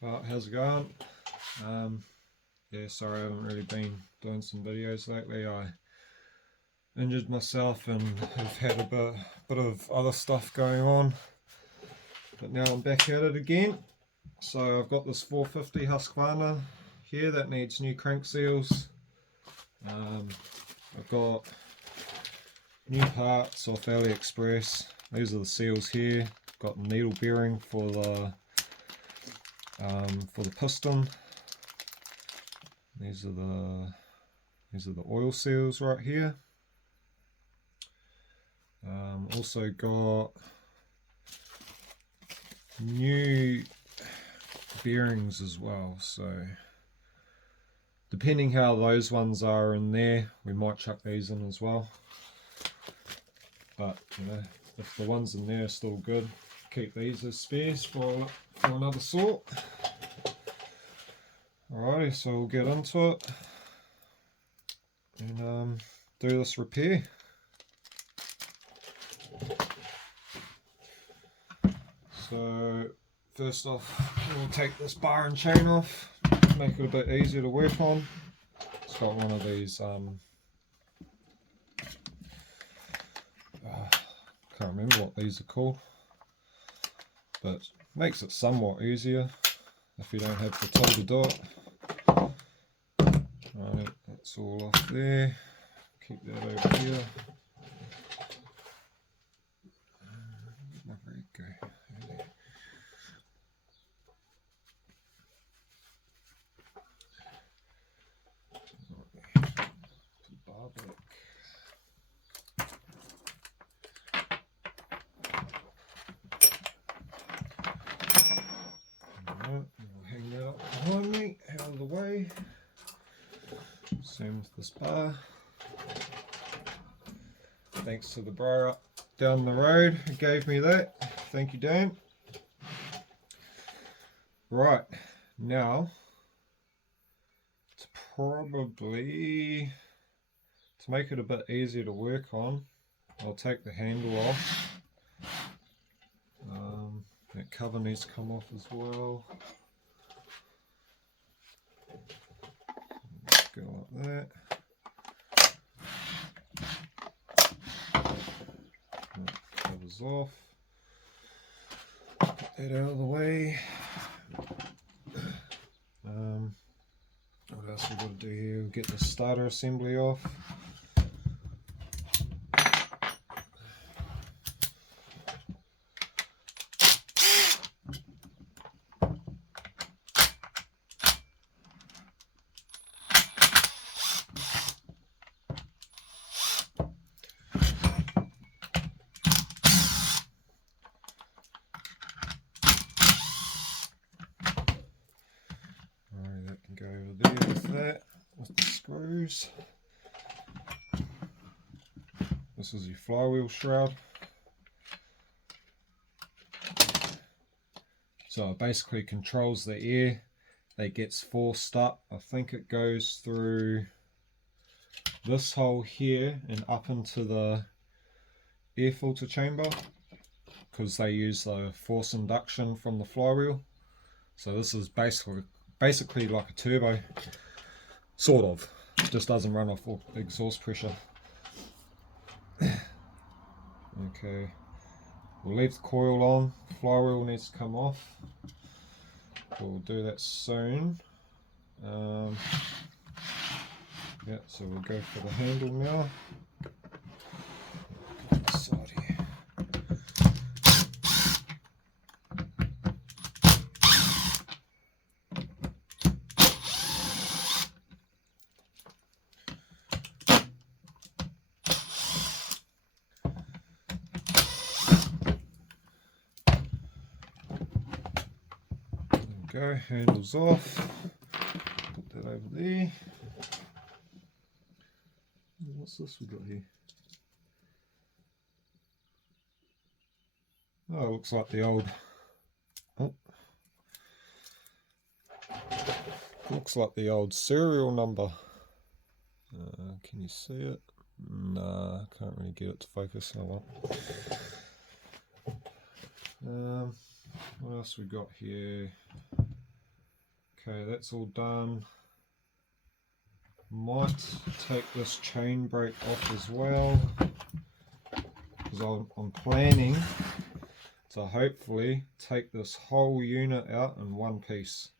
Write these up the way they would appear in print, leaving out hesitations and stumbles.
Well, how's it going? Yeah, sorry I haven't really been doing some videos lately. I injured myself and have had a bit of other stuff going on, but now I'm back at it again. So I've got this 450 Husqvarna here that needs new crank seals. I've got new parts off AliExpress. These are the seals here. Got the needle bearing for the piston. These are the oil seals right here. Also got new bearings as well, so depending how those ones are in there, we might chuck these in as well. But you know, if the ones in there are still good, keep these as spares for another sort. Alrighty, so we'll get into it and do this repair. So first off, we'll take this bar and chain off, make it a bit easier to work on. It's got one of these, can't remember what these are called, but makes it somewhat easier if you don't have the tool to do it. Right, that's all off there. Keep that over here. Where'd my rig go? There. Put the bar back. Alright, I'll hang that up behind me, out of the way. Same with this bar. Thanks to the bro up down the road who gave me that. Thank you, Dan. Right, now it's probably, to make it a bit easier to work on, I'll take the handle off. That cover needs to come off as well. Go like that. That covers off. Get that out of the way. What else we got to do here? We'll get the starter assembly off. Go over there with that, with the screws. This is your flywheel shroud. So it basically controls the air that gets forced up. I think it goes through this hole here and up into the air filter chamber, because they use the force induction from the flywheel. So this is basically like a turbo, sort of. It just doesn't run off exhaust pressure. Okay, we'll leave the coil on. Flywheel needs to come off. We'll do that soon. Yeah, so we'll go for the handle now. Side here. Go, handles off, put that over there. What's this we got here? Oh, it looks like the old, looks like the old serial number. Can you see it? Nah, I can't really get it to focus. Oh well. What else we got here? Okay, that's all done. Might take this chain brake off as well, because I'm planning to hopefully take this whole unit out in one piece.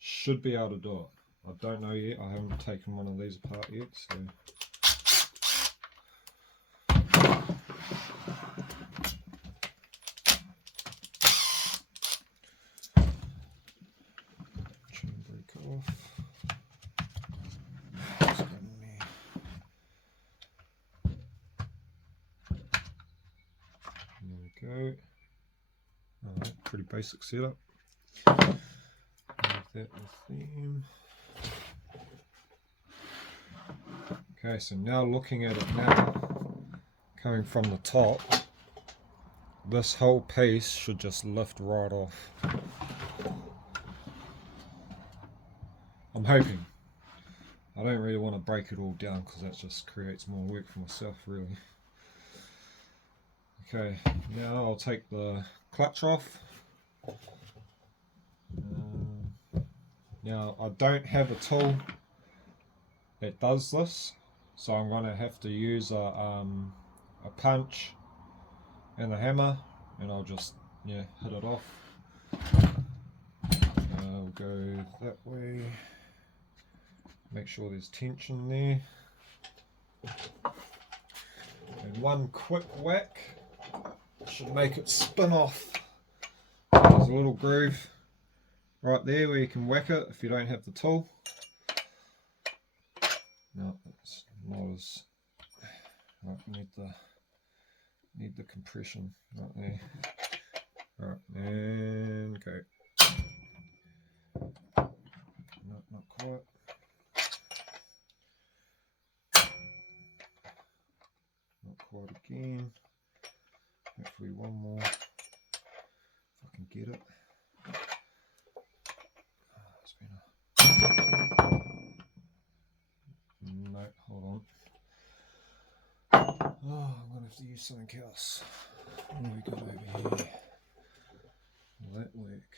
Should be able to do it. I don't know yet. I haven't taken one of these apart yet, so. Chain brake off. There we go. Alright, pretty basic setup. Leave that with them. Okay, so now looking at it now, coming from the top, this whole piece should just lift right off. I'm hoping. I don't really want to break it all down because that just creates more work for myself, really. Okay, now I'll take the clutch off. Now I don't have a tool that does this, so I'm going to have to use a punch and a hammer, and I'll just hit it off. I'll go that way. Make sure there's tension there. And one quick whack should make it spin off. There's a little groove right there where you can whack it if you don't have the tool. No, it's not as right, need the compression right there. Alright, and go. No, not quite. Not quite again. Hopefully one more if I can get it. It's been a... No, hold on. Oh, I'm gonna have to use something else. What have we got over here? Will that work?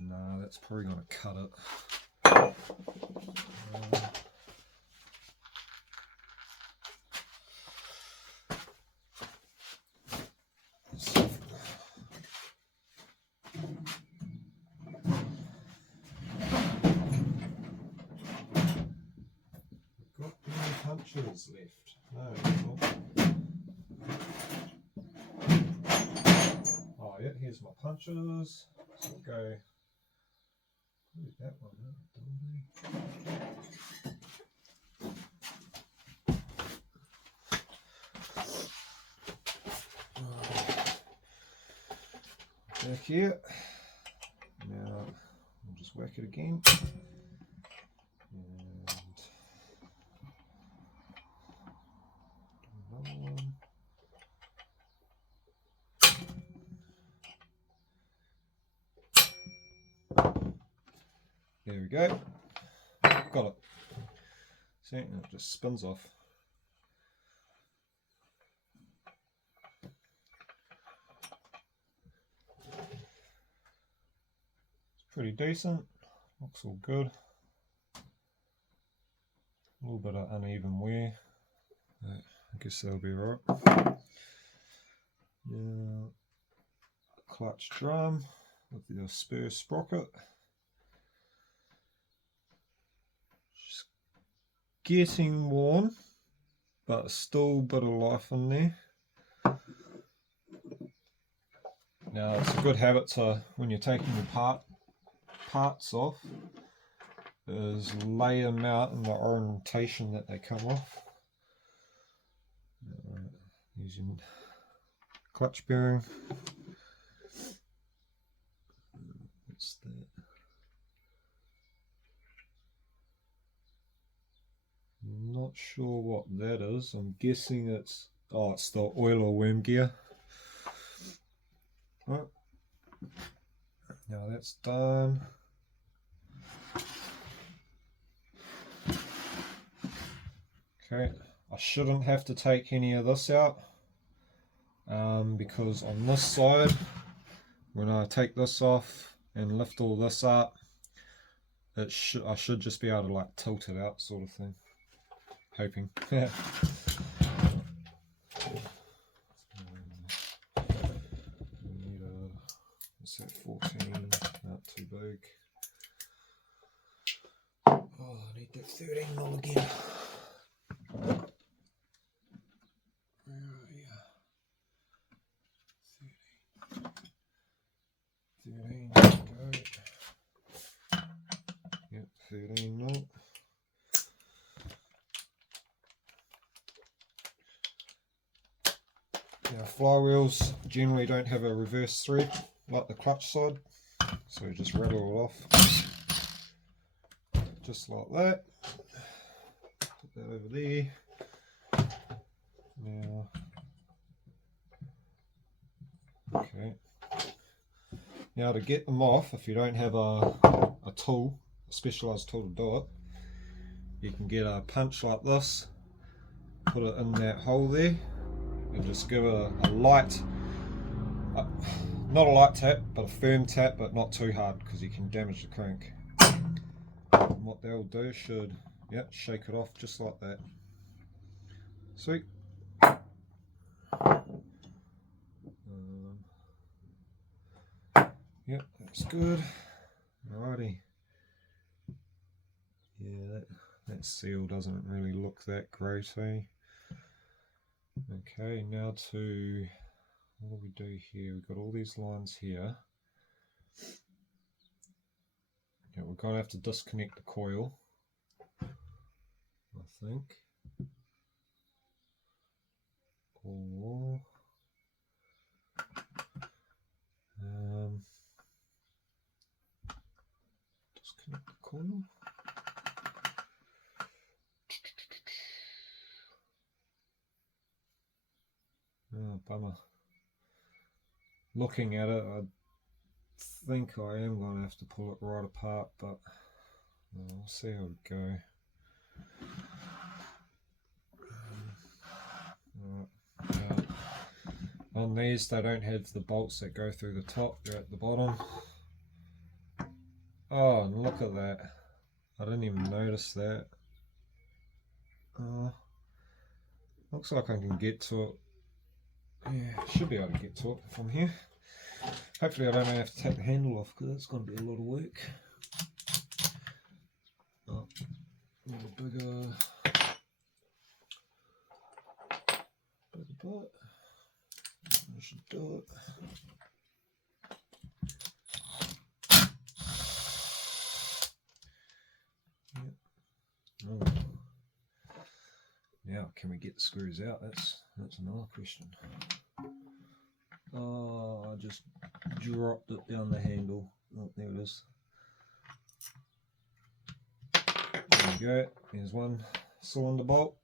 Nah, that's probably gonna cut it. Got any punches left? No, not. Oh yeah, here's my punches. So we'll go. Ooh, that one. Back here. Now we'll just whack it again. And another one. There we go. Got it. See, and it just spins off. It's pretty decent. Looks all good. A little bit of uneven wear. I guess that'll be right. Now, clutch drum with the spur sprocket. Just getting worn, but still a bit of life in there. Now it's a good habit to, when you're taking your parts off, is lay them out in the orientation that they come off. Using clutch bearing. What's that? Not sure what that is. I'm guessing it's it's the oil or worm gear. Right. Now that's done. Okay, I shouldn't have to take any of this out. because on this side, when I take this off and lift all this up, I should just be able to like tilt it out, sort of thing. Hoping. What's that, 14? Not too big. Oh, I need that 13 mil again. Yeah. 13, there we go. Yep, 13 mil. Now flywheels generally don't have a reverse thread like the clutch side, so just rattle it off, just like that. Put that over there. Now, okay. Now to get them off, if you don't have a tool, a specialised tool to do it, you can get a punch like this, put it in that hole there, and just give it a light, not a light tap, but a firm tap, but not too hard because you can damage the crank. And what they'll do should, yep, shake it off just like that. Sweet. Yep, that's good. Alrighty. Yeah, that seal doesn't really look that great, eh? Okay, now to, what do we do here? We've got all these lines here. Yeah, we're going to have to disconnect the coil, I think. Or disconnect the coil. Oh, bummer. Looking at it, I think I am going to have to pull it right apart, but we'll see how we go. Right. On these, they don't have the bolts that go through the top, they're at the bottom. Oh, and look at that. I didn't even notice that. Looks like I can get to it. Yeah, should be able to get to it from here. Hopefully I don't have to take the handle off because that's going to be a lot of work. Oh, a little bigger part. I should do it. Yep. Oh. Now, can we get the screws out? That's another question. Oh, I just dropped it down the handle. Oh, there it is. There we go. There's one cylinder bolt.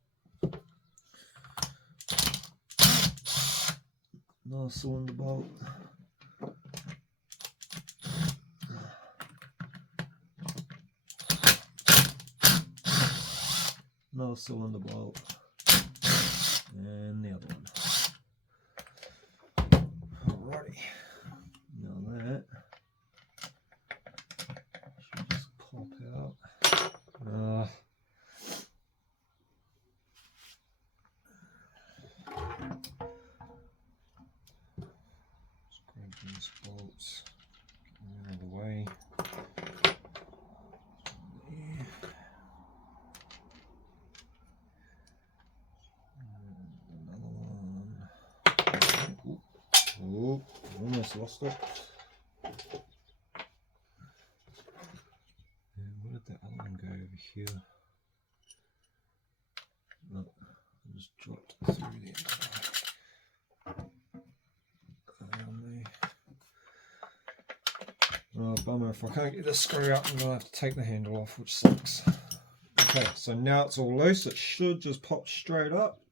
Another cylinder bolt. Another cylinder bolt. And the other one. Alrighty. Now that should just pop out. Just grab these bolts, get them out of the way. There. And another one. Oh, almost lost it. And where did that other one go over here? No, I just dropped it through there. Oh, bummer. If I can't get this screw up, I'm going to have to take the handle off, which sucks. Okay, so now it's all loose. It should just pop straight up.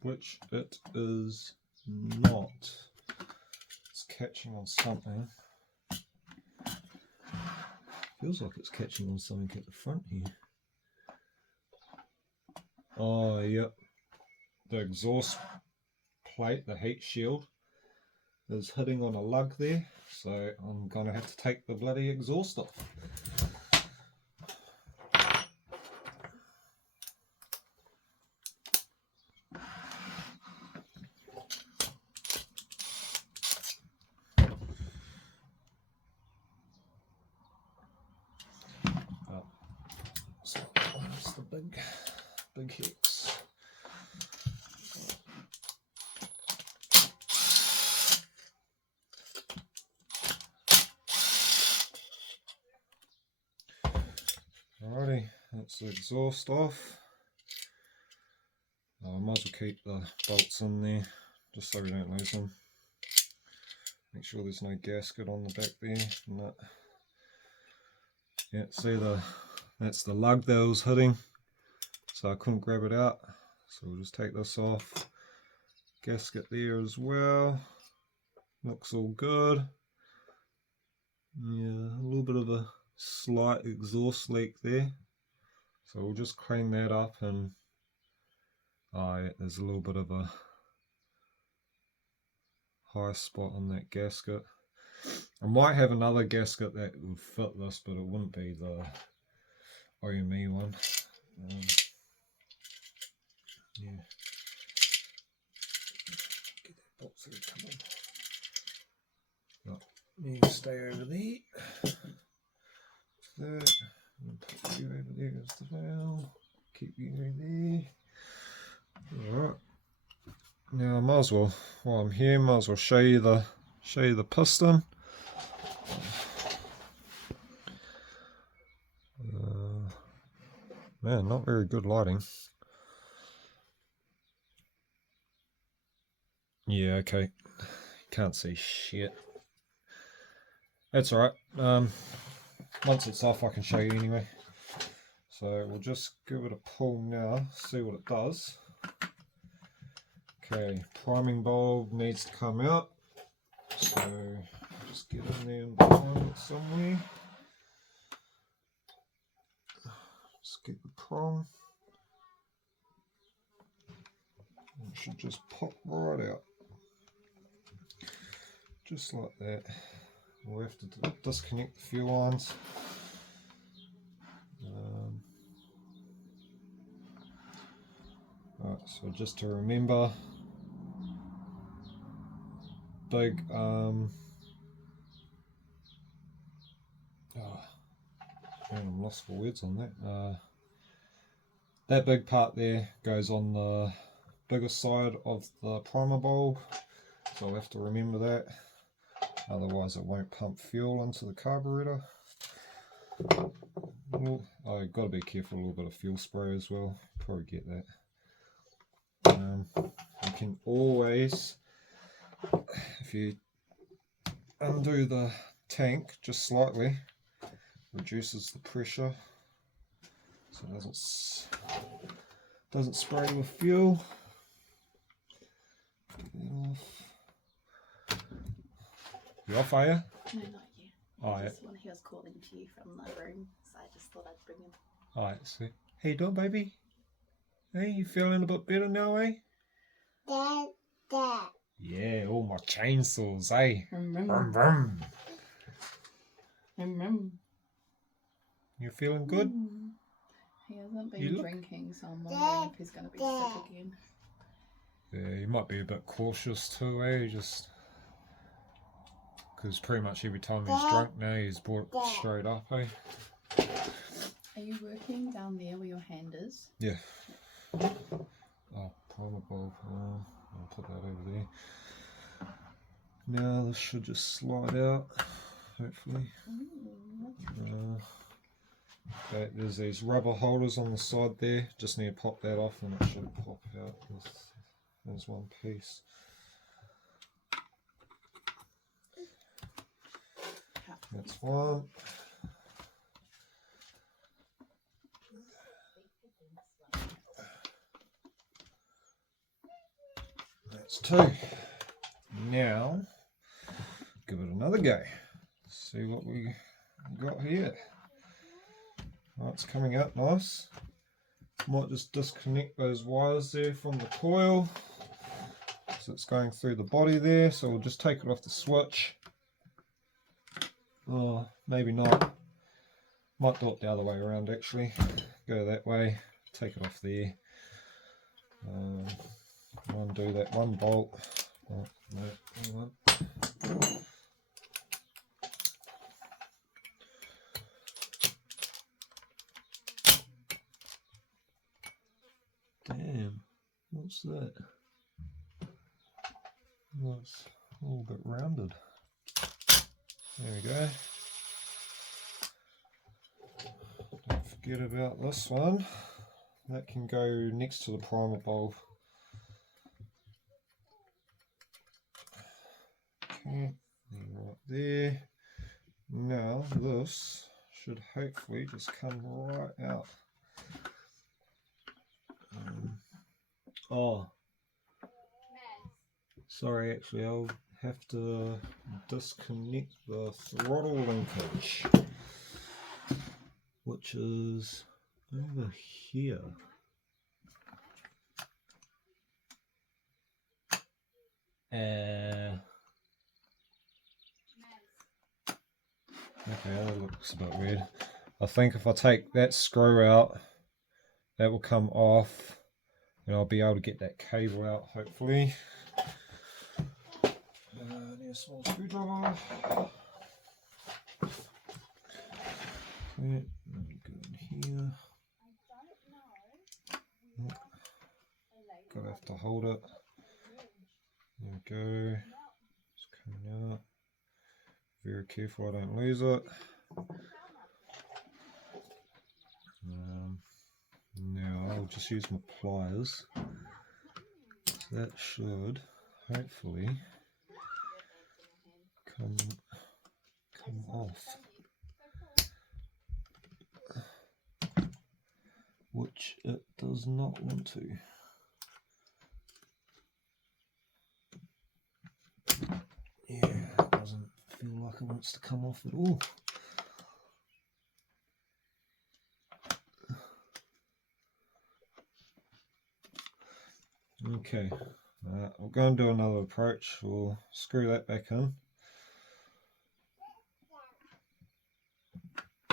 Which it is not. It's catching on something. Feels like it's catching on something at the front here. Oh, yep. The exhaust plate, the heat shield, is hitting on a lug there, so I'm going to have to take the bloody exhaust off. So that's the big hex. Alrighty, that's the exhaust off. I might as well keep the bolts in there just so we don't lose them. Make sure there's no gasket on the back there. No. Yeah, see that's the lug that I was hitting, so I couldn't grab it out. So we'll just take this off. Gasket there as well. Looks all good. Yeah, a little bit of a slight exhaust leak there. So we'll just clean that up, and yeah, there's a little bit of a high spot on that gasket. I might have another gasket that would fit this, but it wouldn't be the OME one. Yeah. Get that bolt through, come on. No, you can stay over there. That. Put you over there as the valve. Keep you there. Alright. Now I might as well, while I'm here, might as well show you the piston. Man, not very good lighting. Yeah, okay. Can't see shit. That's alright. Once it's off, I can show you anyway. So we'll just give it a pull now, see what it does. Okay, priming bulb needs to come out. So just get in there and prime it somewhere. Just get the prong. It should just pop right out. Just like that. We'll have to disconnect the fuel lines. Right, so just to remember, big man, I'm lost for words on that. That big part there goes on the bigger side of the primer bulb, so I'll have to remember that, otherwise it won't pump fuel into the carburetor. I've got to be careful, a little bit of fuel spray as well, probably get that. You can always, if you undo the tank just slightly, reduces the pressure so it doesn't spray with fuel. Get that off. You off, are you? No, not yet. Oh, yeah. Just when he was calling to you from the room, so I just thought I'd bring him. Alright, so how you doing, baby? Hey, you feeling a bit better now, eh? Dad. Yeah, all my chainsaws, eh? Vroom, vroom. You feeling good? He hasn't been drinking, so I'm wondering if he's going to be sick again. Yeah, you might be a bit cautious too, eh? Just because pretty much every time he's drunk now, he's brought it straight up, eh? Are you working down there where your hand is? Yeah. Oh, primer bulb. I'll put that over there. Now this should just slide out, hopefully. Okay, there's these rubber holders on the side there. Just need to pop that off and it should pop out. There's one piece. That's one. That's two. Now, give it another go. See what we got here. Oh, it's coming out nice. Might just disconnect those wires there from the coil. So it's going through the body there, so we'll just take it off the switch. Oh, maybe not. Might do it the other way around actually. Go that way, take it off there. Undo that one bolt. Oh, no, hang on. Damn, what's that? Well, it's a little bit rounded. There we go. Don't forget about this one. That can go next to the primer bulb. Okay, right there. Now this should hopefully just come right out. Oh, sorry, actually I'll have to disconnect the throttle linkage, which is over here. Okay, that looks a bit weird. I think if I take that screw out, that will come off and I'll be able to get that cable out hopefully. Need a small screwdriver. Okay, let me go in here. Gotta have to hold it. There we go. It's coming out. Very careful I don't lose it. Now I'll just use my pliers. So that should hopefully come off. Which it does not want to. Yeah, it doesn't feel like it wants to come off at all. Okay, we'll go and do another approach. We'll screw that back in.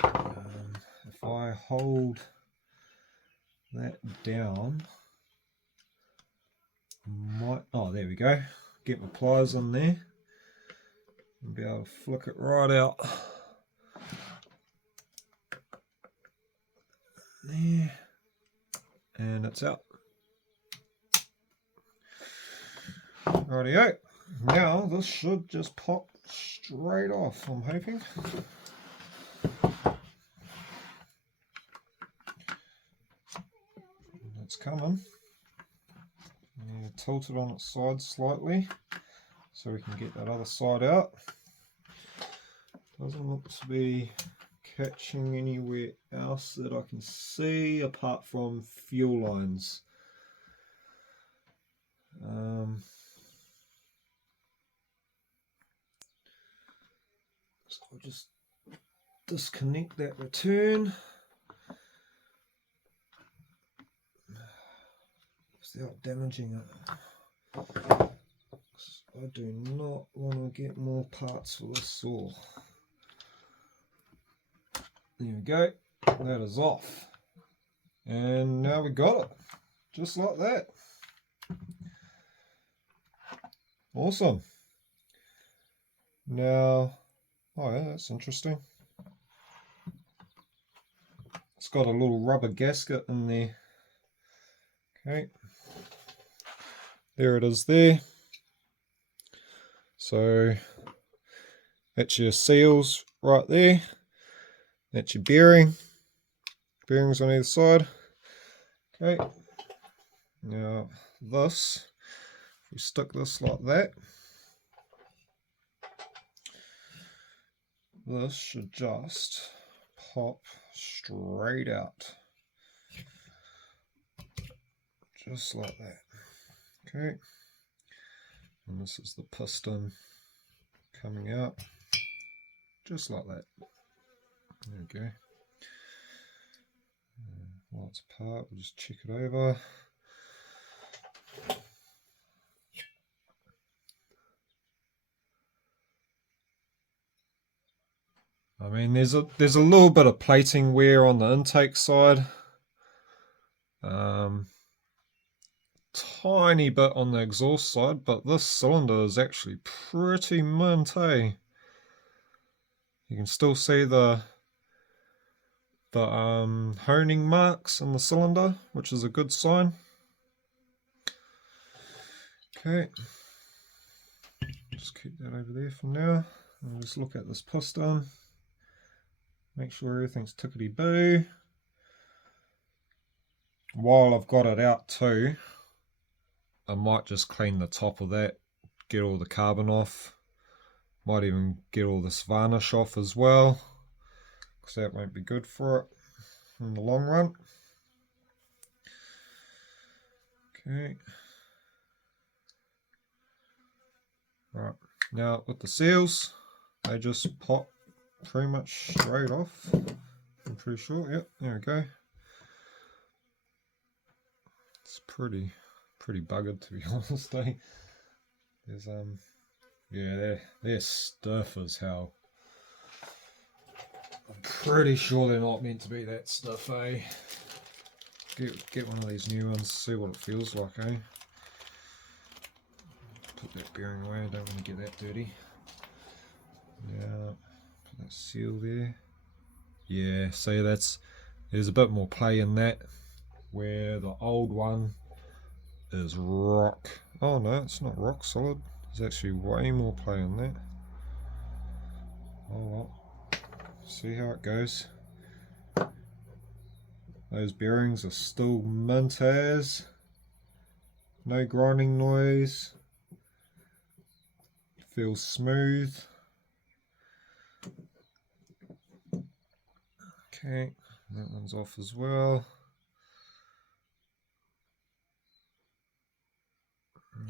If I hold that down, oh, there we go. Get my pliers on there and be able to flick it right out. There, and it's out. Rightio. Now this should just pop straight off, I'm hoping. It's coming. Tilt it on its side slightly so we can get that other side out. Doesn't look to be catching anywhere else that I can see apart from fuel lines. So I'll just disconnect that return without damaging it. I do not want to get more parts for this saw. There we go, that is off. And now we got it, just like that. Awesome. Now, oh yeah, that's interesting. It's got a little rubber gasket in there. Okay, there it is there. So that's your seals right there. That's your bearing. Bearings on either side. Okay. Now this, if we stick this like that, this should just pop straight out. Just like that. Okay. And this is the piston coming out. Just like that. There we go. while it's apart, we'll just check it over. I mean, there's a little bit of plating wear on the intake side. Tiny bit on the exhaust side, but this cylinder is actually pretty mint, eh? You can still see the honing marks in the cylinder, which is a good sign. Okay, just keep that over there for now. I'll just look at this piston, make sure everything's tickety-boo. While I've got it out too, I might just clean the top of that, get all the carbon off. Might even get all this varnish off as well, because that won't be good for it in the long run. Okay. Right, now with the seals, they just pop pretty much straight off. I'm pretty sure. Yep, there we go. It's pretty buggered, to be honest, eh? There's yeah, they're stiff as hell. I'm pretty sure they're not meant to be that stiff, eh? Get one of these new ones, see what it feels like, eh? Put that bearing away, I don't want to get that dirty. Now, put that seal there. Yeah, see, there's a bit more play in that, where the old one is rock. Oh no, it's not rock solid. There's actually way more play in that. Oh well, see how it goes. Those bearings are still mint as. No grinding noise. Feels smooth. Okay, that one's off as well.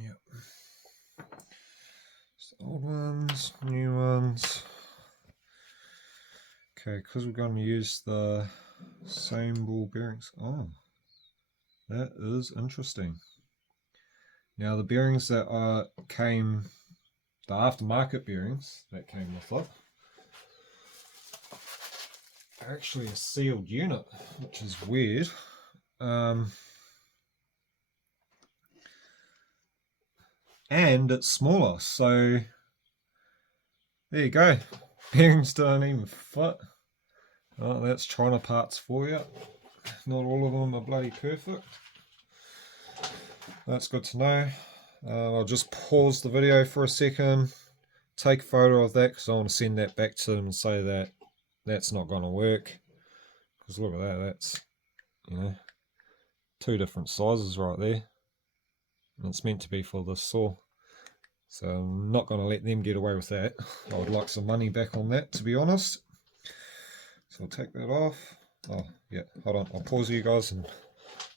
Yep. So old ones, new ones. Okay, because we're going to use the same ball bearings. Oh, that is interesting. Now the bearings that came, the aftermarket bearings that came with it, are actually a sealed unit, which is weird. And it's smaller, so there you go. Bearings don't even fit. Oh, that's China parts for you. Not all of them are bloody perfect. That's good to know. I'll just pause the video for a second, take a photo of that, because I want to send that back to them and say that that's not going to work. Because look at that, that's, you know, two different sizes right there. And it's meant to be for this saw. So I'm not going to let them get away with that. I would like some money back on that, to be honest. So I'll take that off. Oh, yeah, hold on. I'll pause you guys and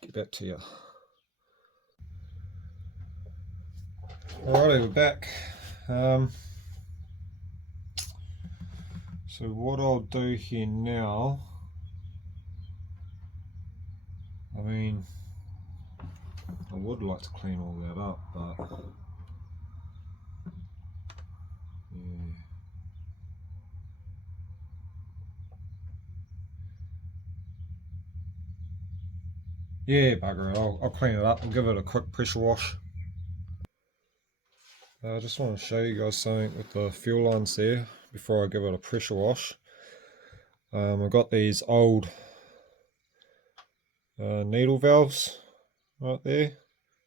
get back to you. Alrighty, we're back. So what I'll do here now, I mean, I would like to clean all that up, but yeah, bugger it. I'll clean it up. I'll give it a quick pressure wash. I just want to show you guys something with the fuel lines there before I give it a pressure wash. I've got these old needle valves right there.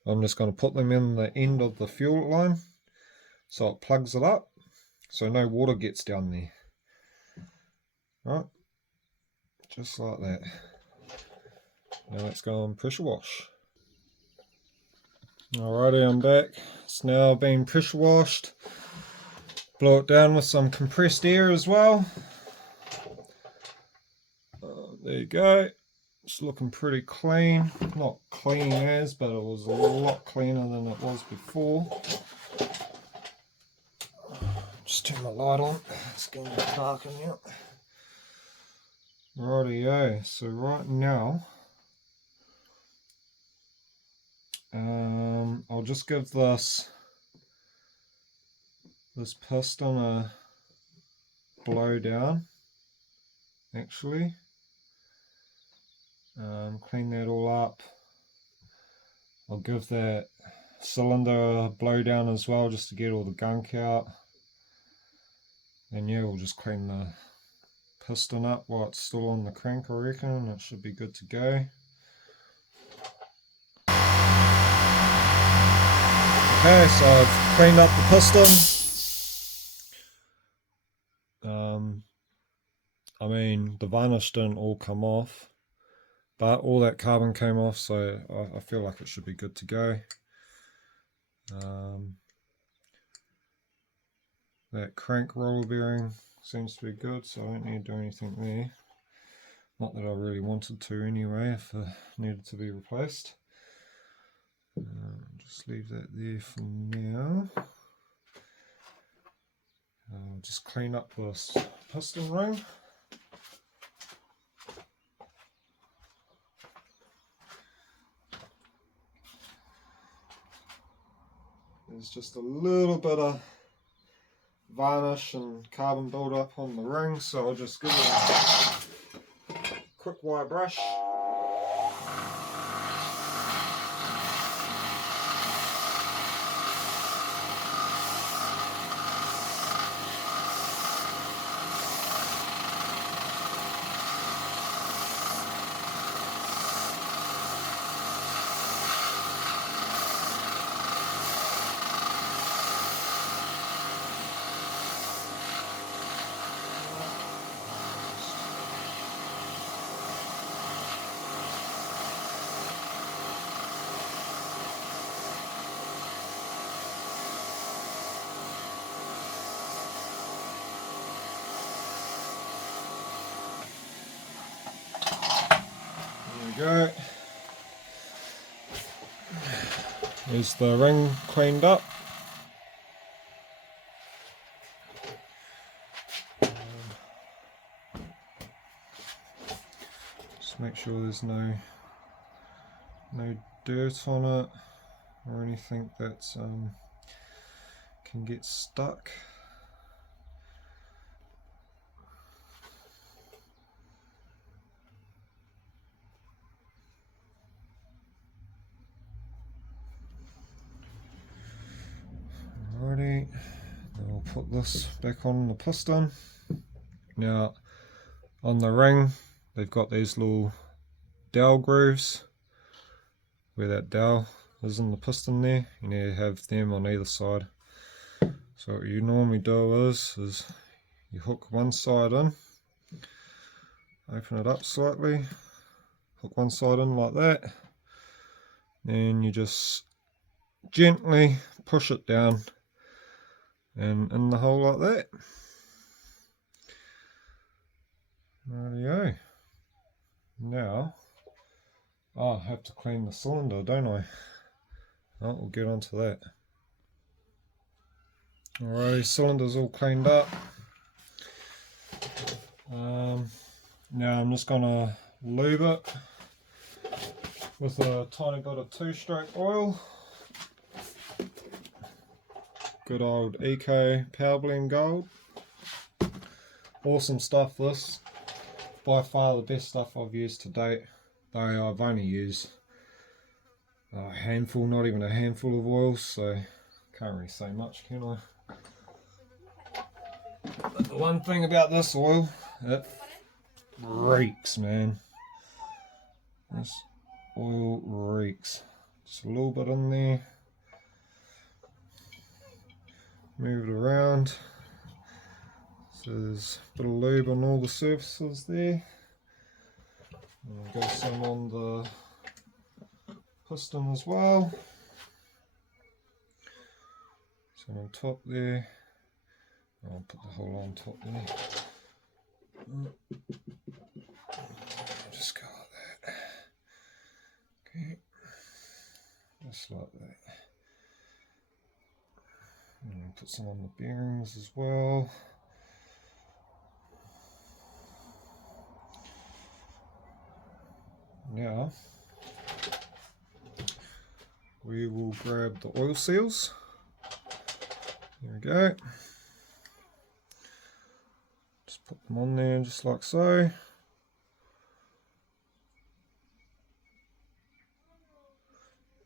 I'm just going to put them in the end of the fuel line so it plugs it up so no water gets down there. Right, just like that. Now let's go and pressure wash. Alrighty, I'm back. It's now been pressure washed. Blow it down with some compressed air as well. There you go. It's looking pretty clean. Not clean as, but it was a lot cleaner than it was before. Just turn my light on. It's getting a bit dark in here. Rightio. So right now, I'll just give this piston a blow down, actually. Clean that all up. I'll give that cylinder a blow down as well, just to get all the gunk out. And yeah, we'll just clean the piston up while it's still on the crank, I reckon. It should be good to go. Okay, so I've cleaned up the piston. I mean, the varnish didn't all come off, but all that carbon came off, so I feel like it should be good to go. That crank roller bearing seems to be good, so I don't need to do anything there. Not that I really wanted to anyway, if it needed to be replaced. Just leave that there for now. Just clean up this piston ring. There's just a little bit of varnish and carbon build-up on the ring, so I'll just give it a quick wire brush. Go. There's the ring cleaned up. Just make sure there's no dirt on it or anything that can get stuck. Alrighty, then we'll put this back on the piston. Now, on the ring, they've got these little dowel grooves where that dowel is in the piston there. You need to have them on either side. So what you normally do is you hook one side in, open it up slightly, hook one side in like that, then you just gently push it down and in the hole like that. Rightio. Now, I have to clean the cylinder, don't I? Oh, we'll get onto that. Alrighty, cylinder's all cleaned up. Now I'm just gonna lube it with a tiny bit of 2-stroke oil. Good old Eco Power Blend Gold. Awesome stuff, this. By far the best stuff I've used to date. Though I've only used a handful, not even a handful of oils, so can't really say much, can I? But the one thing about this oil, it reeks, man. This oil reeks. Just a little bit in there. Move it around. So there's a bit of lube on all the surfaces there. And I've got some on the piston as well. Some on top there. I'll put the whole on top there. Just go like that. Okay. Just like that. And put some on the bearings as well. Now, we will grab the oil seals. There we go. Just put them on there just like so.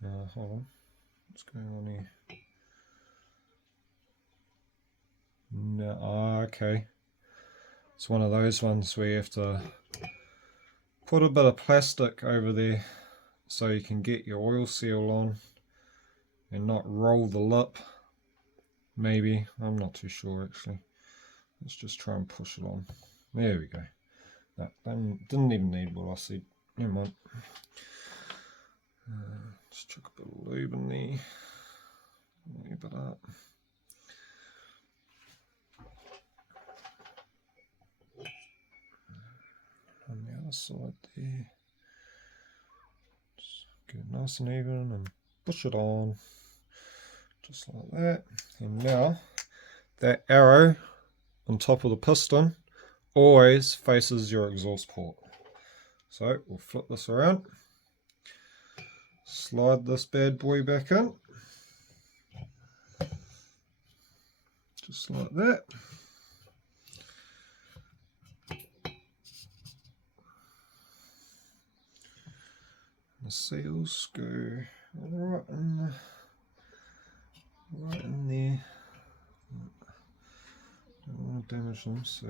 Now, hold on. What's going on here? No, okay. It's one of those ones where you have to put a bit of plastic over there so you can get your oil seal on and not roll the lip. Maybe, I'm not too sure actually. Let's just try and push it on. There we go. That didn't even need what I said. Never mind. Just chuck a bit of lube in there. Lube it up. On the other side there. Just get it nice and even and push it on. Just like that. And now that arrow on top of the piston always faces your exhaust port. So we'll flip this around. Slide this bad boy back in. Just like that. The seals go right in there. Don't want to damage them, so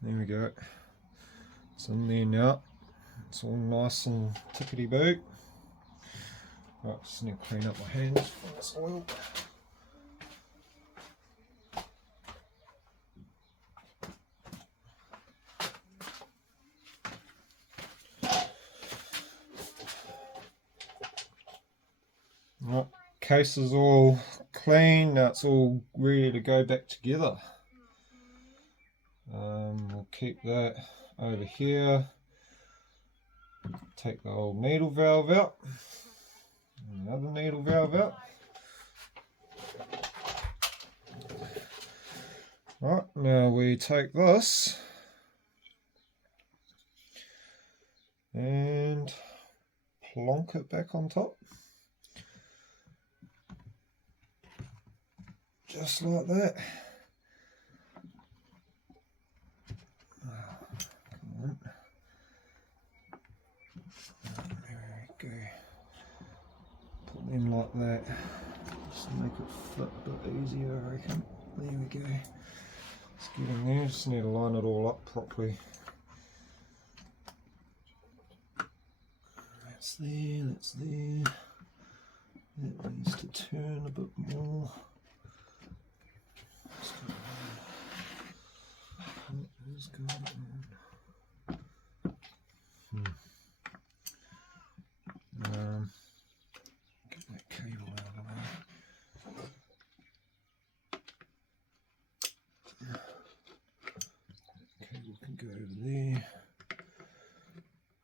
there we go. It's in there now. It's all nice and tickety-boo. Right, just need to clean up my hands from this oil. Right, case is all clean, now it's all ready to go back together. We'll keep that over here. Take the old needle valve out. Another needle valve out. Right, now we take this and plonk it back on top. Just like that. Come on. There we go. Put them like that. Just make it fit a bit easier, I reckon. There we go. Let's get in there. Just need to line it all up properly. That's there, that's there. That needs to turn a bit more. What is going on? Get that cable out of the way. Cable can go over there.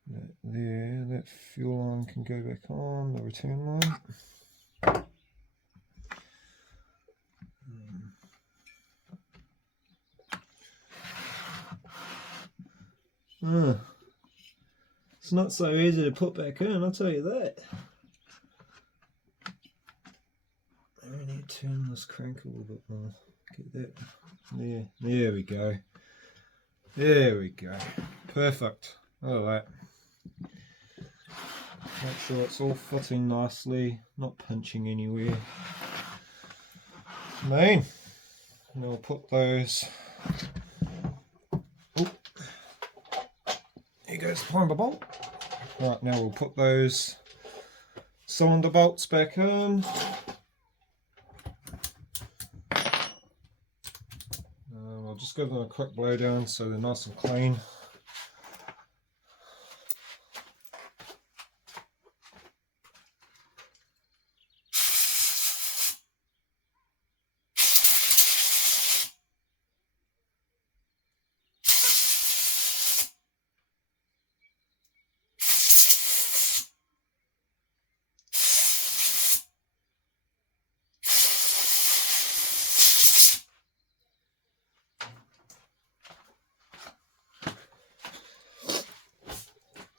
That there, that fuel line can go back on, the return line. It's not so easy to put back in, I'll tell you that. I need to turn this crank a little bit more. Get that. There we go. There we go. Perfect. Look at that. Make sure it's all fitting nicely, not pinching anywhere. Now we'll put those. Oh, here goes the primer bolt. Right, now we'll put those cylinder bolts back in. I'll just give them a quick blow down so they're nice and clean.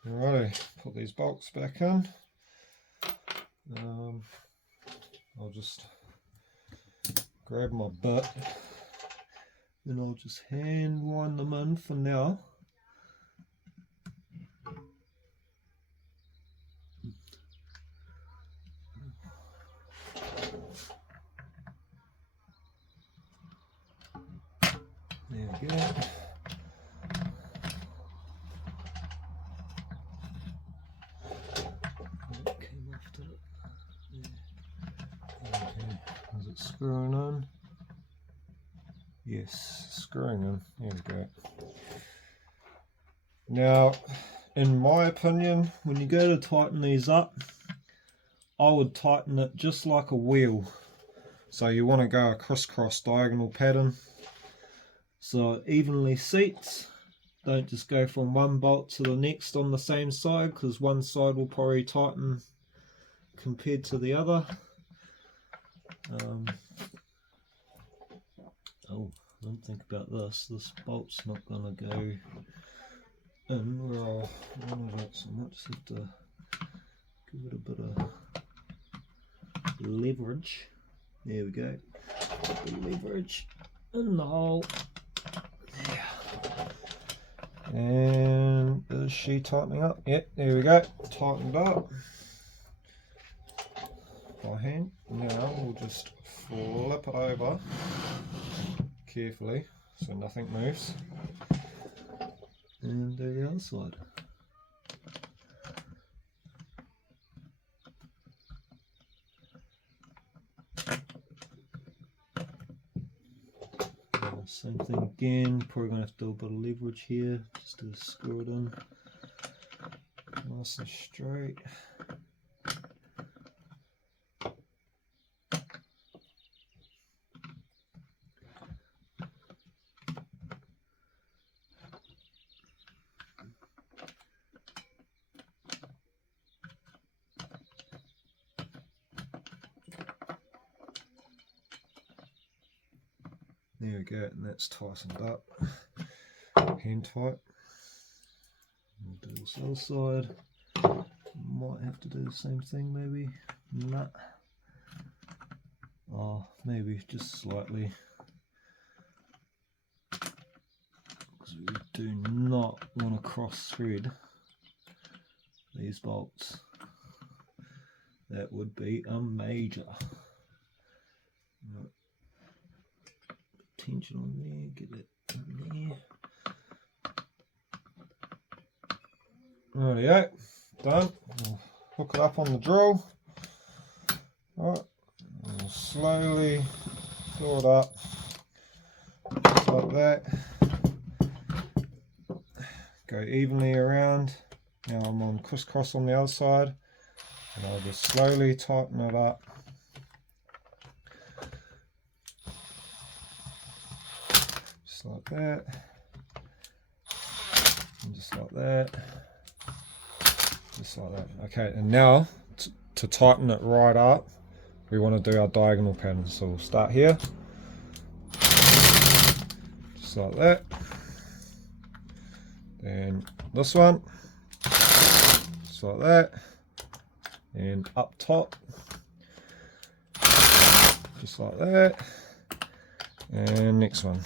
Alrighty, put these bolts back in. I'll just grab my bit and I'll just hand wind them in for now. There we go. That came off to it. Yeah. Okay. Is it screwing in? Yes, screwing in. There we go. Now, in my opinion, when you go to tighten these up, I would tighten it just like a wheel. So you want to go a crisscross diagonal pattern so it evenly seats. Don't just go from one bolt to the next on the same side, because one side will probably tighten compared to the other. Oh, I didn't think about this. This bolt's not going to go in where I wanted it, so I might just have to give it a bit of leverage. There we go. A bit of leverage in the hole. There. And is she tightening up? Yep, there we go. Tightened up by hand. Now we'll just flip it over carefully so nothing moves, and do the other side. Same thing again, probably going to have to do a bit of leverage here just to screw it in nice and straight. There we go, and that's tightened up, hand tight. We'll do this other side. Might have to do the same thing maybe. Nah. Oh, maybe just slightly. Because we do not want to cross thread these bolts. That would be a major. Right. Tension on there, get it in there. Rightio, done. We'll hook it up on the drill. Alright, we'll slowly fill it up, just like that. Go evenly around. Now I'm on crisscross on the other side, and I'll just slowly tighten it up. Just like that, and just like that, just like that. Okay, and now to tighten it right up, we want to do our diagonal pattern. So we'll start here, just like that. Then this one, just like that, and up top, just like that, and next one.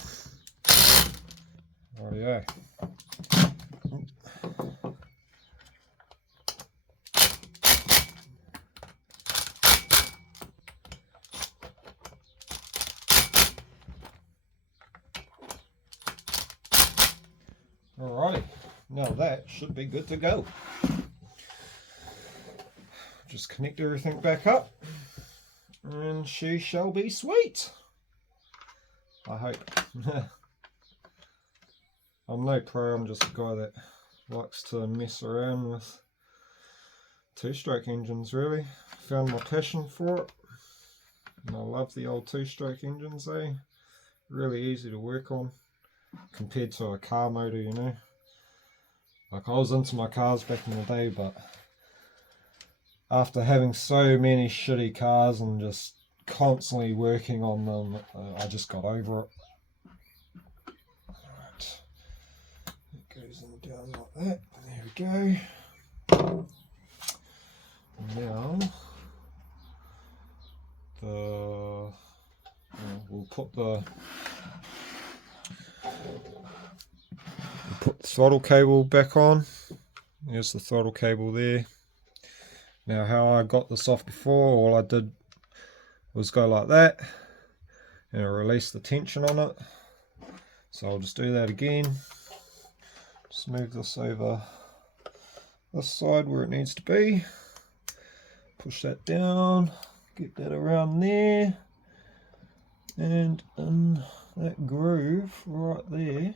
Rightio. Alrighty, now that should be good to go. Just connect everything back up and she shall be sweet. I hope. I'm no pro, I'm just a guy that likes to mess around with two-stroke engines really. Found my passion for it. And I love the old two-stroke engines, really easy to work on compared to a car motor, you know. Like, I was into my cars back in the day, but after having so many shitty cars and just constantly working on them, I just got over it. Alright, it goes in down like that. There we go. Now, the put the throttle cable back on. There's the throttle cable there. Now how I got this off before, all I did was go like that and release the tension on it. So I'll just do that again. Just move this over this side where it needs to be. Push that down, get that around there, and in that groove right there.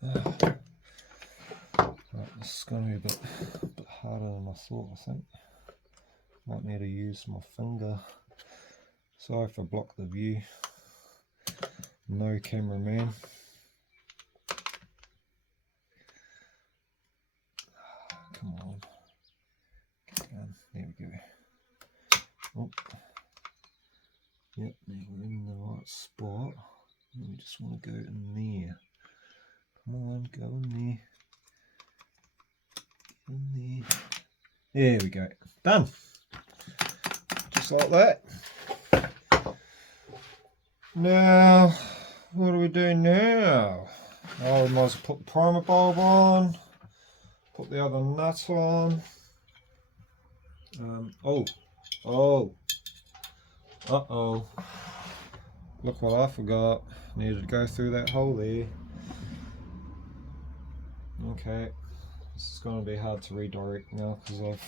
Right, this is going to be a bit harder than I thought, I think. Might need to use my finger. Sorry if I block the view. No cameraman. Come on. Get down. There we go. Oh. Yep, now we're in the right spot. We just want to go in there. Come on, go in there. Get in there. There we go. Done. Just like that. Now, what do we do now? Oh, we might as well put the primer bulb on. Put the other nut on. Uh-oh. Look what I forgot. Needed to go through that hole there. Okay. This is going to be hard to redirect now because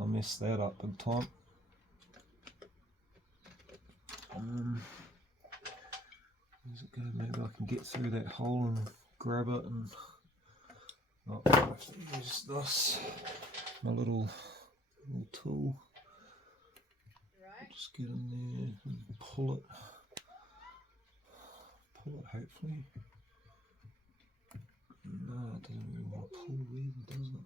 I messed that up big time. Where's it go? Maybe I can get through that hole and grab it and I have to use this, my little tool. Just get in there and pull it hopefully. No, it doesn't really want to pull either, does it?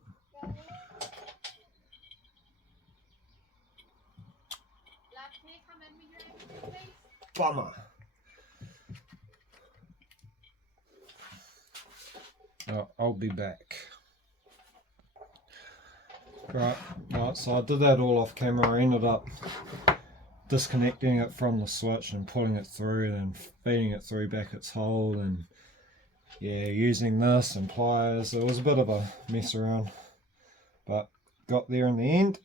Bummer. Oh, I'll be back. Right, so I did that all off camera. I ended up disconnecting it from the switch and pulling it through and feeding it through back its hole, and yeah, using this and pliers. It was a bit of a mess around, but got there in the end.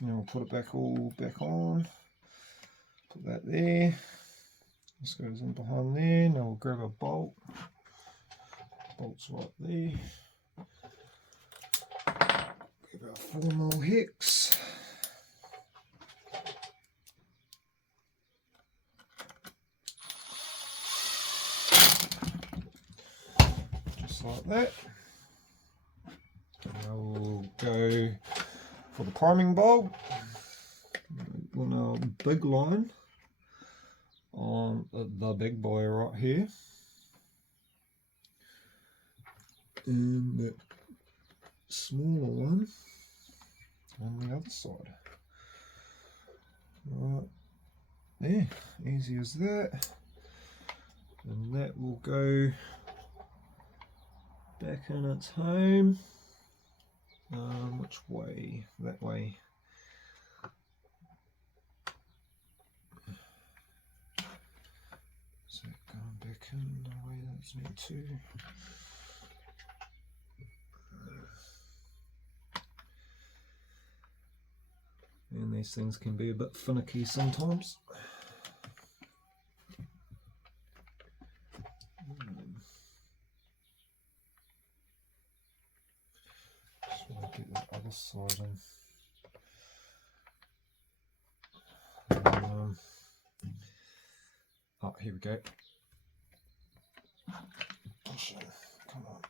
And we'll put it back back on. Put that there. This goes in behind there. Now we'll grab a bolt. Bolt's right there. Grab our 4mm hex. Just like that. Now we'll go for the priming bulb. On a big line on the big boy right here, and that smaller one on the other side. Right there, easy as that. And that will go back in its home. Which way? That way. So going back in the way that's meant to. And these things can be a bit finicky sometimes. Just want to get that other side in. Oh, here we go. Come on.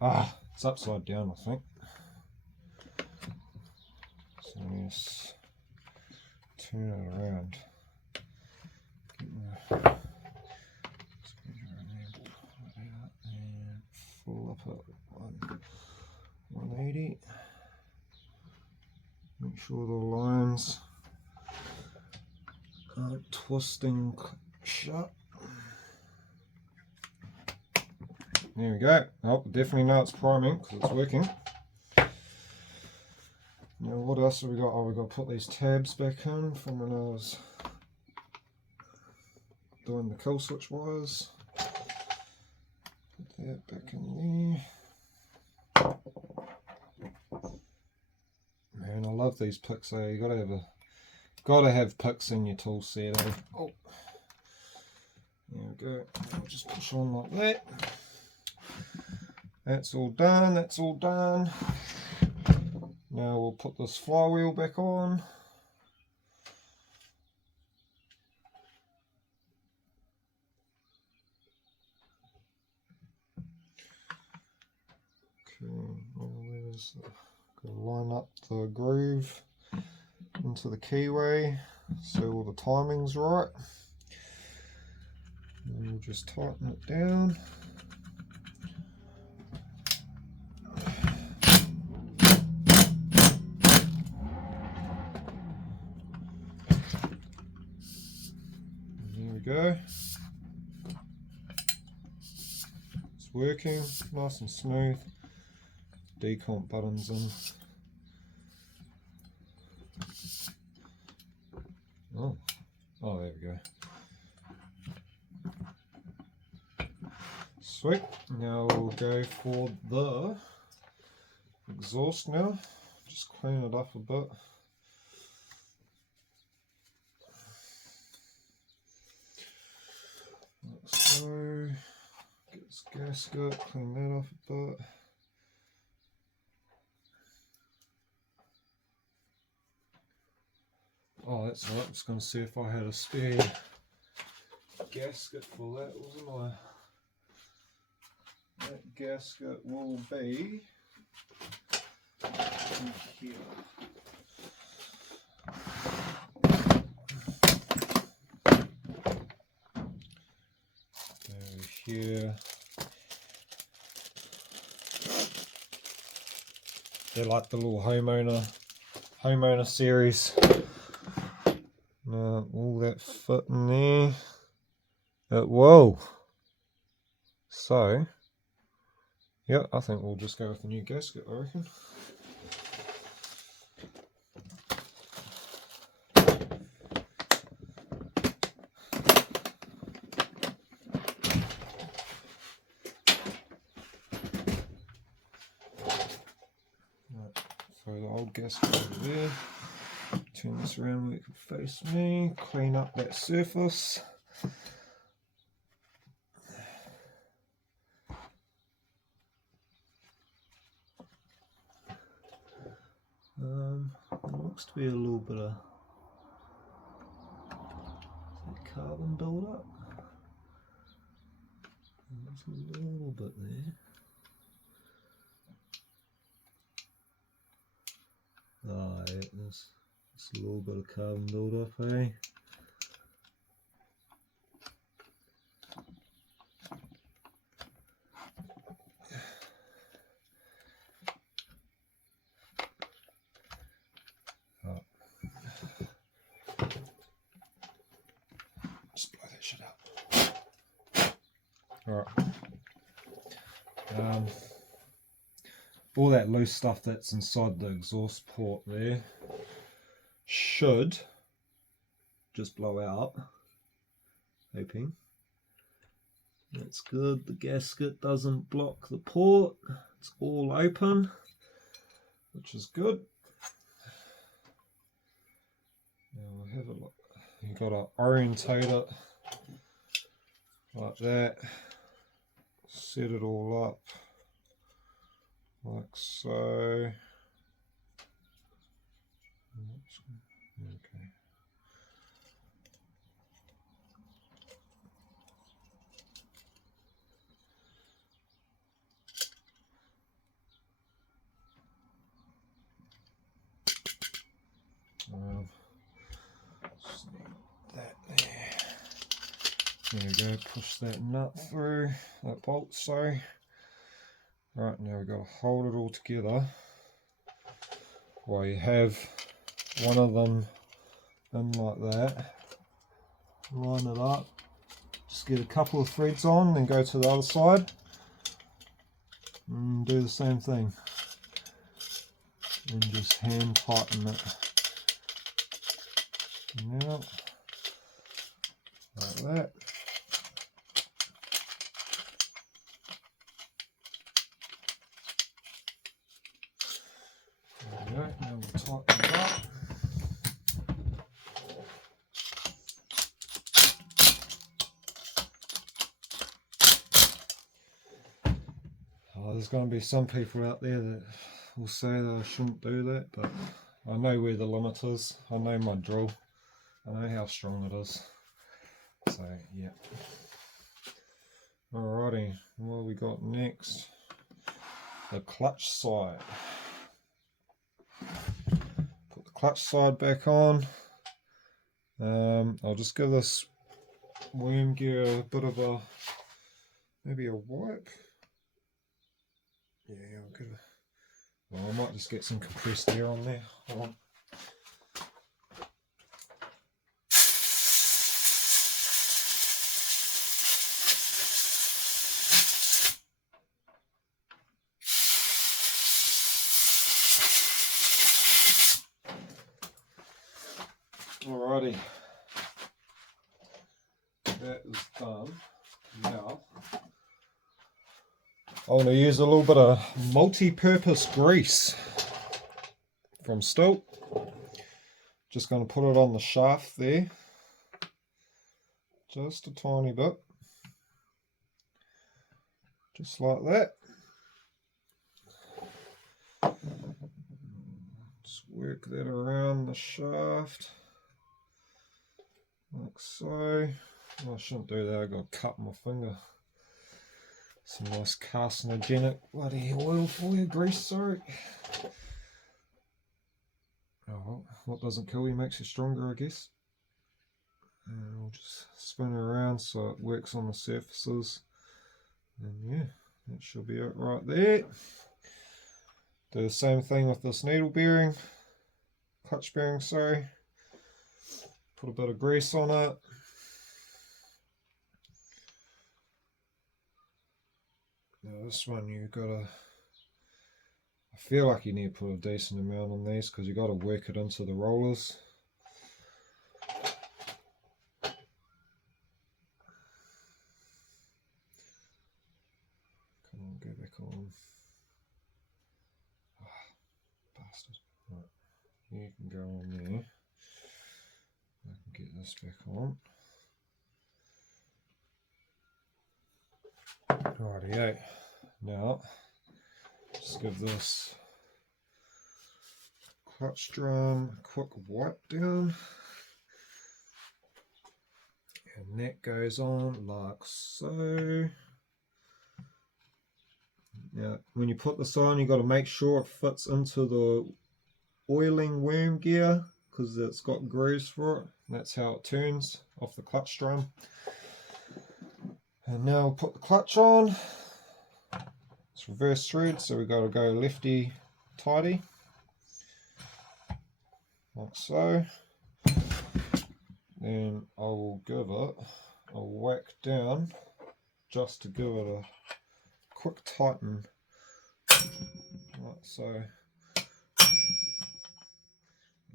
Ah, it's upside down, I think. So let's turn it around. Get my screwdriver and full up at 180. Make sure the lines aren't twisting shut. There we go. Oh, definitely know it's priming because it's working. Now what else have we got? Oh, we've got to put these tabs back in from when I was doing the kill switch wires. Put that back in there. Man, I love these picks. Eh? You gotta have picks in your tool set. Eh? Oh, there we go. I'll just push on like that. That's all done. That's all done. Now we'll put this flywheel back on. Okay, now where's the... Gotta line up the groove into the keyway so all the timing's right. And we'll just tighten it down. And there we go. It's working, nice and smooth. Decomp buttons in. Oh, there we go. Sweet. Now we'll go for the exhaust now. Just clean it up a bit. Like so. Get this gasket, clean that up a bit. Oh, that's right. I was going to see if I had a spare gasket for that, wasn't I? That gasket will be in here. Over here. They're like the little homeowner series. All that fit in there. Whoa! So, yeah, I think we'll just go with the new gasket, I reckon. Right, throw the old gasket over there. Turn this around where it can face me, clean up that surface. Looks to be a little bit of carbon build-up. There's a little bit there. Oh, yeah, there's a little bit of carbon build-up, eh? Just blow that shit out. Alright. All that loose stuff that's inside the exhaust port there should just blow out. Hoping. That's good. The gasket doesn't block the port. It's all open, which is good. Now we'll have a look. You've got to orientate it like that. Set it all up like so. Okay. Just need that there. There we go, push that nut through, that bolt, sorry. Right, now we've got to hold it all together while you have one of them in like that. Line it up, just get a couple of threads on, then go to the other side and do the same thing. and just hand tighten it now, like that. There we go, now we'll tighten it up. There's going to be some people out there that will say that I shouldn't do that, but I know where the limit is. I know my drill. I know how strong it is. So, yeah. Alrighty, what have we got next? The clutch side. Put the clutch side back on. I'll just give this worm gear a bit of a, maybe a wipe. Yeah, I'll give it. Well, I might just get some compressed air on there. Hold on. Alrighty, that is done. Now, I want to use a little bit of multi-purpose grease from Stilt. Just going to put it on the shaft there, just a tiny bit, just like that. Just work that around the shaft, like so. Oh, I shouldn't do that, I got to cut my finger. Some nice carcinogenic bloody oil for you, grease, sorry. Oh well, what doesn't kill you makes you stronger, I guess. And we'll just spin it around so it works on the surfaces. And yeah, that should be it right there. Do the same thing with this needle bearing, clutch bearing, sorry. Put a bit of grease on it. Now this one you gotta, I feel like you need to put a decent amount on these because you got to work it into the rollers. Come on, go back on. Oh, bastard. Right. You can go on there. I can get this back on. Rightio. Now, just give this clutch drum a quick wipe down. And that goes on like so. Now, when you put this on, you've got to make sure it fits into the oiling worm gear because it's got grooves for it. That's how it turns off the clutch drum. And now we'll put the clutch on. It's reverse thread, so we've got to go lefty tighty, like so. Then I will give it a whack down just to give it a quick tighten, like so.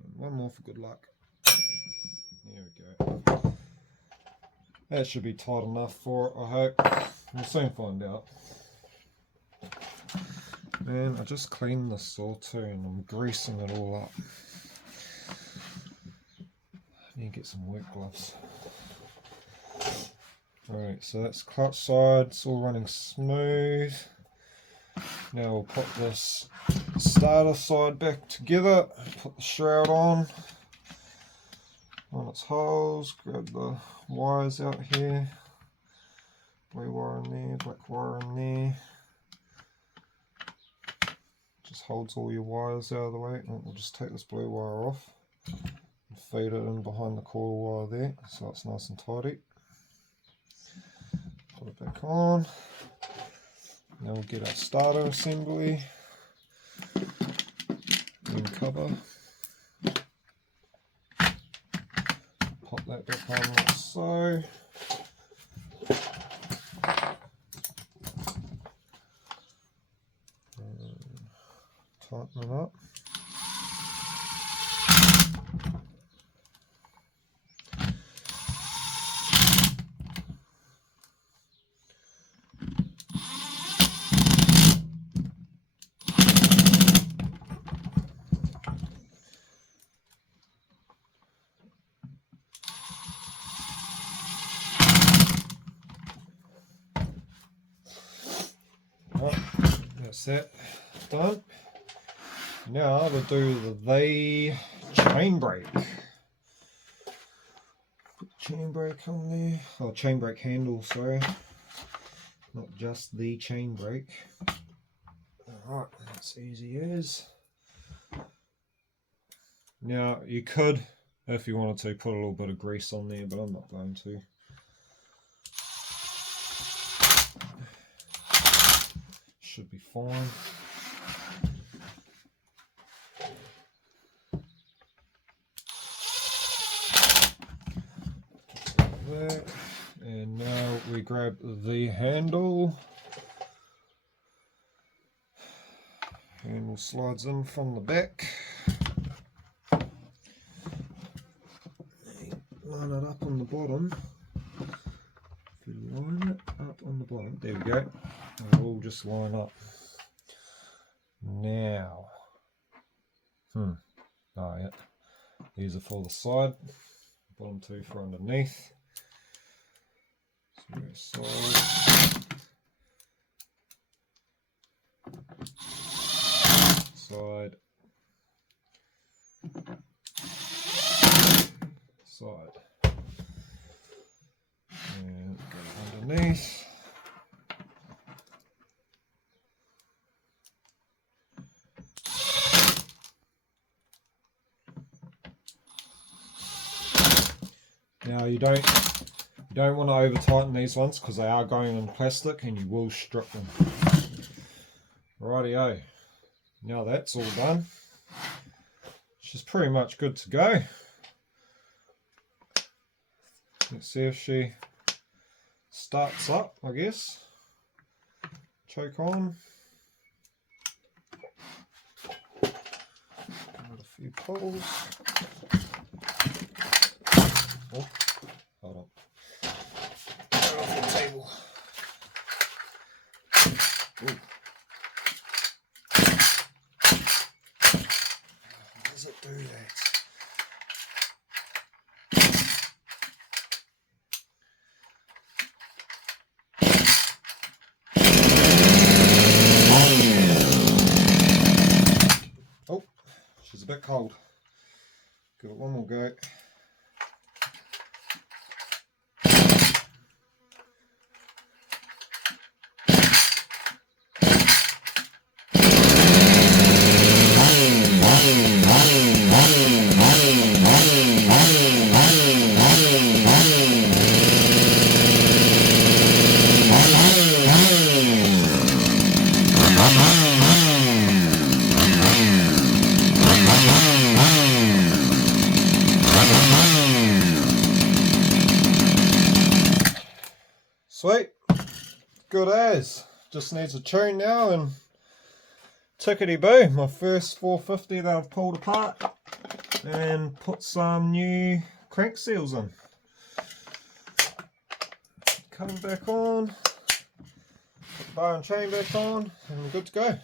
And one more for good luck. There we go. That should be tight enough for it, I hope. We'll soon find out. Man, I just cleaned the saw too and I'm greasing it all up. I need to get some work gloves. Alright, so that's clutch side, it's all running smooth. Now we'll put this starter side back together, put the shroud on its holes, grab the wires out here, blue wire in there, black wire in there. Just holds all your wires out of the way, and we'll just take this blue wire off and feed it in behind the coil wire there, so it's nice and tidy. Put it back on. Now we'll get our starter assembly and cover. Pop that back on like so. Tighten it up. that's that done. Now we'll do the chain brake. Put the chain brake on there. Oh, chain brake handle, sorry. Not just the chain brake. Alright, that's easy as. Now you could, if you wanted to, put a little bit of grease on there, but I'm not going to. Should be fine. Like that. And now we grab the handle. Handle slides in from the back. Line it up on the bottom. If you line it up on the bottom, there we go. It'll all just line up. Now, oh yeah, these are for the side, bottom two for underneath. So side, side, and go underneath. Now you don't want to over tighten these ones because they are going in plastic and you will strip them. Rightio. Now that's all done. She's pretty much good to go. Let's see if she starts up, I guess. Choke on. Give it a few pulls. Oh, hold on. Get off the table. Ooh. How does it do that? Oh, she's a bit cold. Give it one more go. Sweet, good as. Just needs a tune now and tickety boo. My first 450 that I've pulled apart and put some new crank seals in. Come back on, put the bar and chain back on, and we're good to go.